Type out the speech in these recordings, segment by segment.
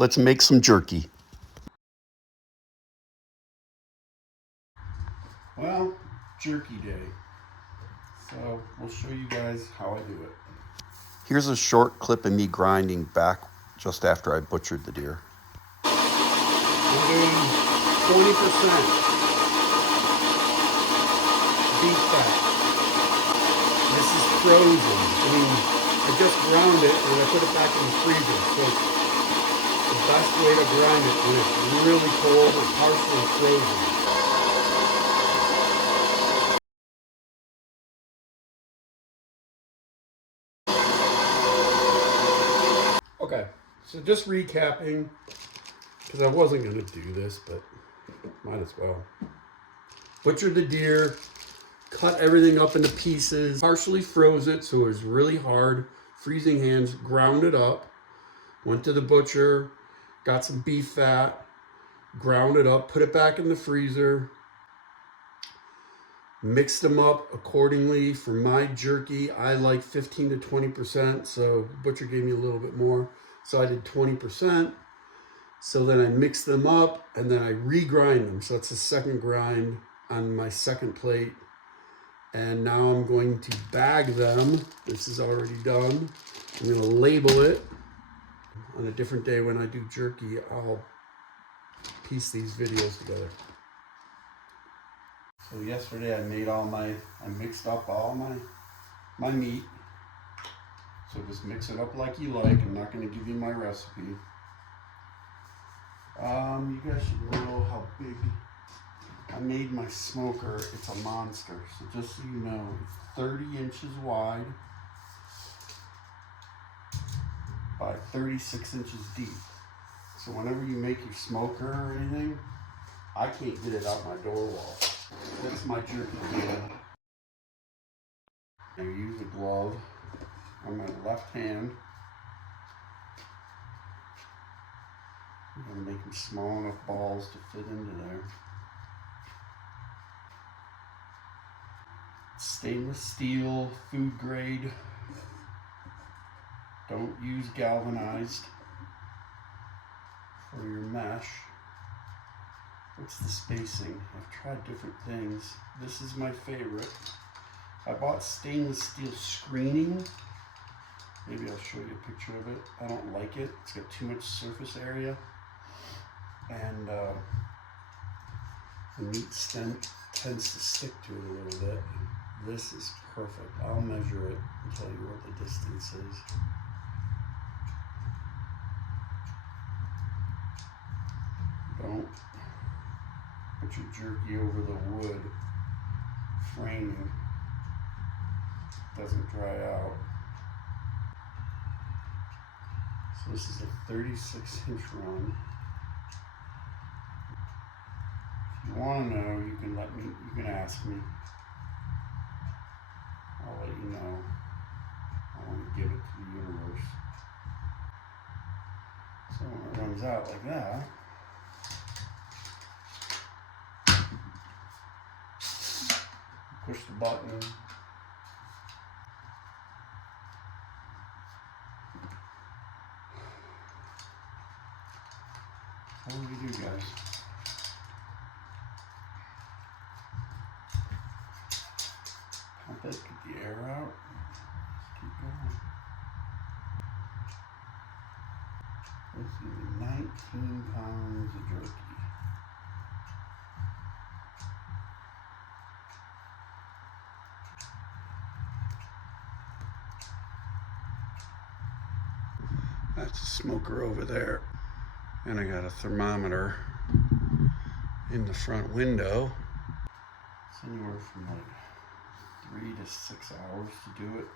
let's make some jerky. Well, jerky day. So we'll show you guys how I do it. Here's a short clip of me grinding back just after I butchered the deer. I'm doing 20% beef fat. This is frozen. I just ground it and I put it back in the freezer. So it's the best way to grind it when it's really cold or partially frozen. Okay, so just recapping, because I wasn't going to do this, but might as well. Butchered the deer, cut everything up into pieces, partially froze it so it was really hard, freezing hands, ground it up, went to the butcher, got some beef fat, ground it up, put it back in the freezer, mixed them up accordingly. For my jerky, I like 15 to 20%, so the butcher gave me a little bit more, so I did 20%. So then I mix them up and then I regrind them. So it's a second grind on my second plate. And now I'm going to bag them. This is already done. I'm going to label it. On a different day when I do jerky, I'll piece these videos together. So yesterday I mixed up all my meat. So just mix it up like you like. I'm not going to give you my recipe. You guys should know how big I made my smoker. It's a monster. So just so you know, it's 30 inches wide by 36 inches deep. So whenever you make your smoker or anything, I can't get it out my door wall. That's my jerky can. I use a glove on my left hand. I'm going to make them small enough balls to fit into there. Stainless steel, food grade. Don't use galvanized for your mesh. What's the spacing? I've tried different things. This is my favorite. I bought stainless steel screening. Maybe I'll show you a picture of it. I don't like it. It's got too much surface area. And the meat tends to stick to it a little bit. This is perfect. I'll measure it and tell you what the distance is. Don't put your jerky over the wood framing. It doesn't dry out. So this is a 36-inch run. If you want to know, you can ask me. I'll let you know. I want to give it to the universe. So when it runs out like that, push the button. What do we do, guys? Pump it, get the air out. Just keep going. This is 19 pounds of jerky. That's a smoker over there. And I got a thermometer in the front window. It's anywhere from like 3 to 6 hours to do it.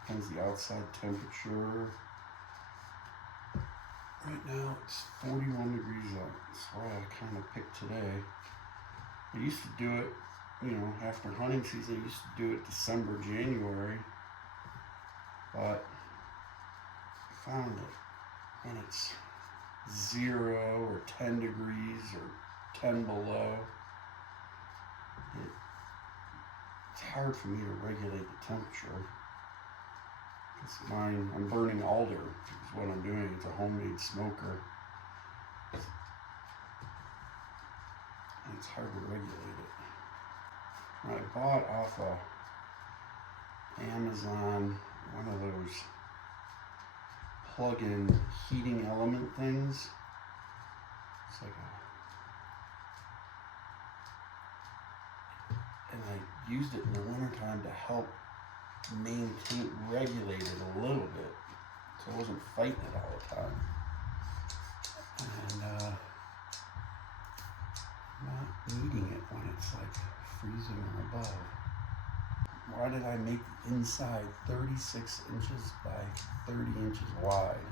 Depends the outside temperature. Right now it's 41 degrees out. That's why I kind of picked today. I used to do it, after hunting season. I used to do it December, January. But I found that when it's 0 or 10 degrees or 10 below, it's hard for me to regulate the temperature. I'm burning alder is what I'm doing. It's a homemade smoker. And it's hard to regulate it. I bought off of Amazon one of those plug-in heating element things. It's like and I used it in the wintertime to help regulate it a little bit, so I wasn't fighting it all the time. And not needing it when it's like freezing or above. Why did I make the inside 36 inches by 30 inches wide?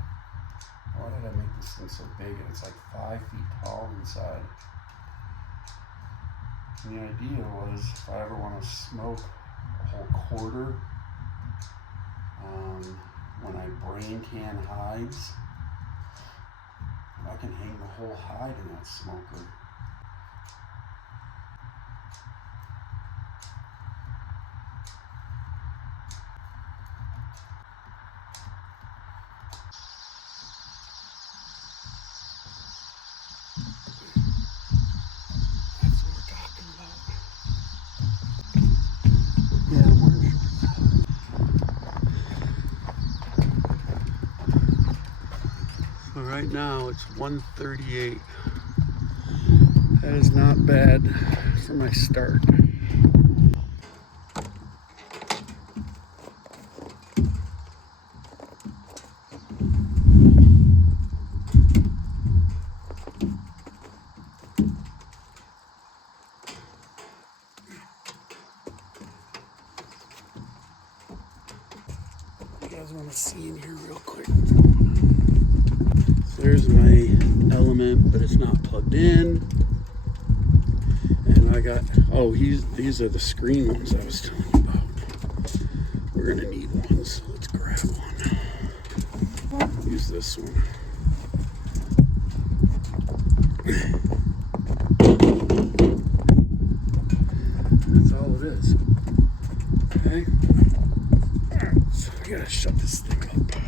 Why did I make this thing so big and it's like 5 feet tall inside? And the idea was if I ever want to smoke a whole quarter, when I brain can hides, I can hang the whole hide in that smoker. Right now it's 1:38. That is not bad for my start. You guys want to see in here real quick? There's my element, but it's not plugged in. And I got, these are the screen ones I was telling you about. We're gonna need one, so let's grab one. Use this one. That's all it is. Okay? Alright, so we gotta shut this thing up.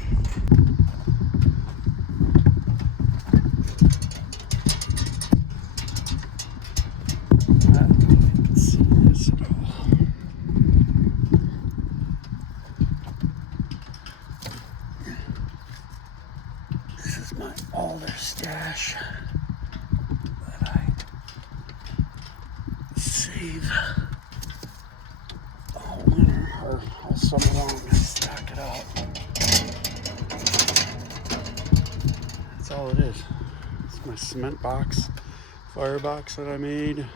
All their stash that I save all winter or all summer long. I stack it up. That's all it is. It's my cement box, firebox that I made.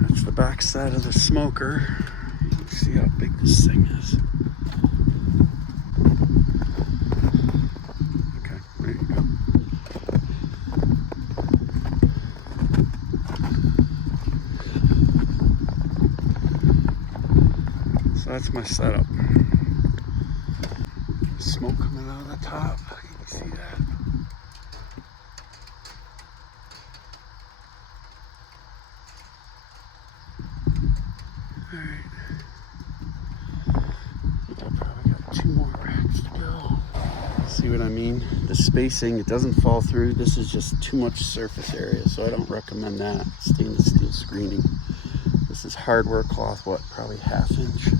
That's the back side of the smoker. You see how big this thing is. So that's my setup. Smoke coming out of the top. You can see that. Alright. I probably got 2 more racks to go. See what I mean? The spacing, it doesn't fall through. This is just too much surface area, so I don't recommend that. Stainless steel screening. This is hardware cloth, what, probably 1/2 inch.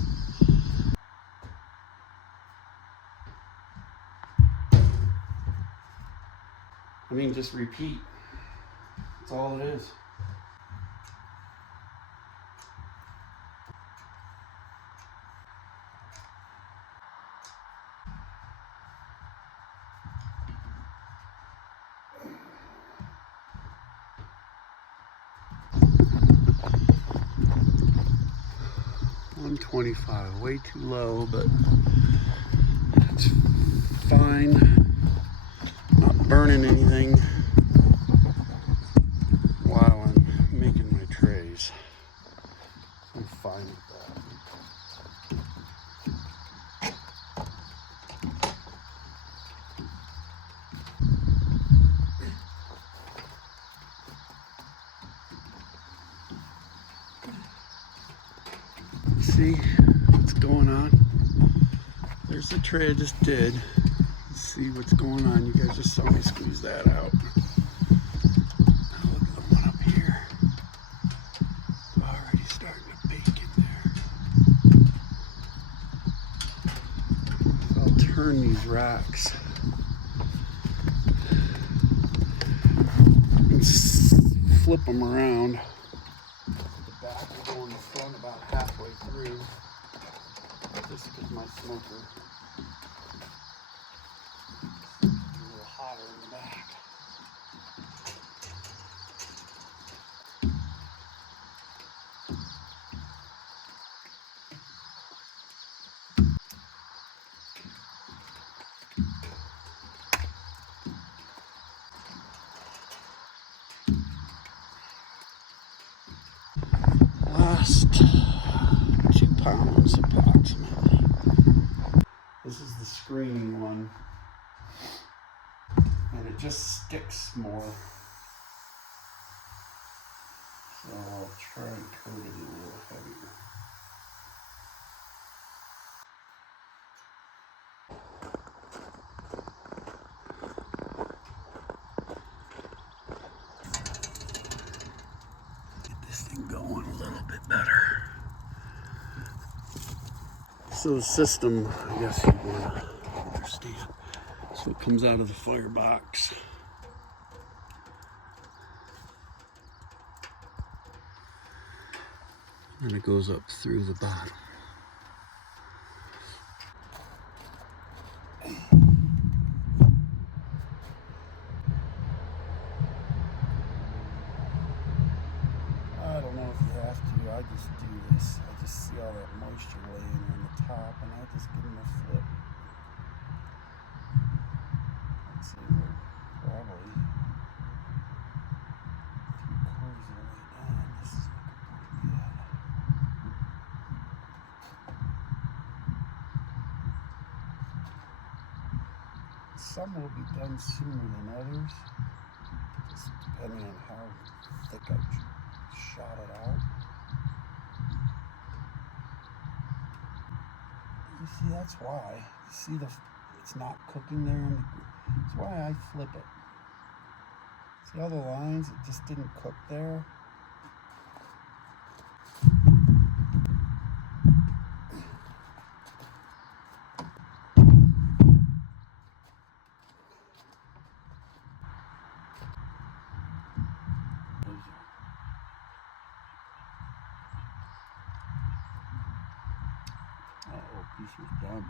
I mean, just repeat. That's all it is. $125, way too low, but it's fine. Not burning anything while I'm making my trays. I'm fine with that. See what's going on? There's the tray I just did. Let's see what's going on. You guys just saw me squeeze that out. Now look at the one up here. Already starting to bake in there. I'll turn these racks and flip them around. The back will go in the front about halfway through. Just because my smoker is a little hotter in the back. Last 2 pounds approximately. This is the screening one, and it just sticks more. So I'll try and coat it a little heavier. Get this thing going a little bit better. So the system, I guess you want to understand. So it comes out of the firebox. And it goes up through the bottom. I don't know if you have to. I just do this. I just see all that moisture laying on the top, and I just give them a flip. I'd say we're probably 3/4 of the way done. This is looking pretty good. Some will be done sooner than others, just depending on how thick I shot it out. You see, that's why. You see it's not cooking there, and that's why I flip it. See all the lines? It just didn't cook there. Uh-oh, piece was done.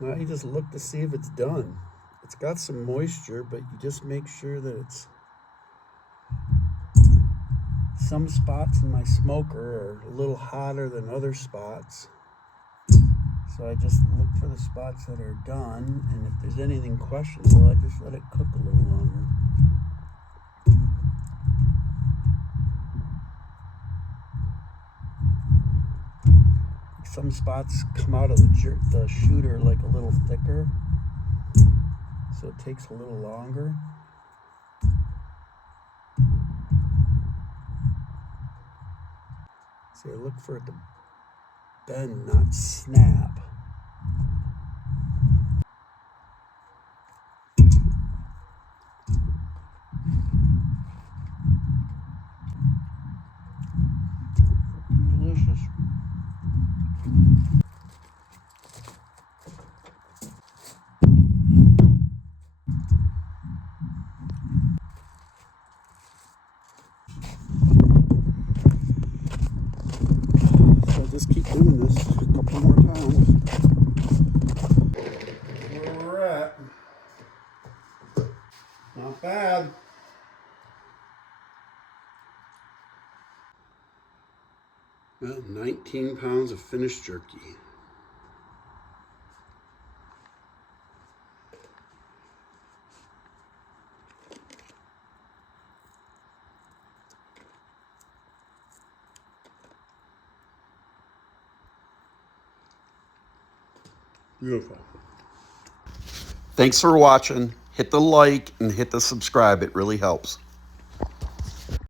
Now you just look to see if it's done. It's got some moisture, but you just make sure that it's... Some spots in my smoker are a little hotter than other spots. So I just look for the spots that are done, and if there's anything questionable, I just let it cook a little longer. Some spots come out of the shooter like a little thicker, so it takes a little longer. See, I look for it to bend, not snap. Delicious. Just keep doing this a couple more times. Where we're at. Not bad. Well, 19 pounds of finished jerky. Beautiful. Thanks for watching. Hit the like and hit the subscribe. It really helps.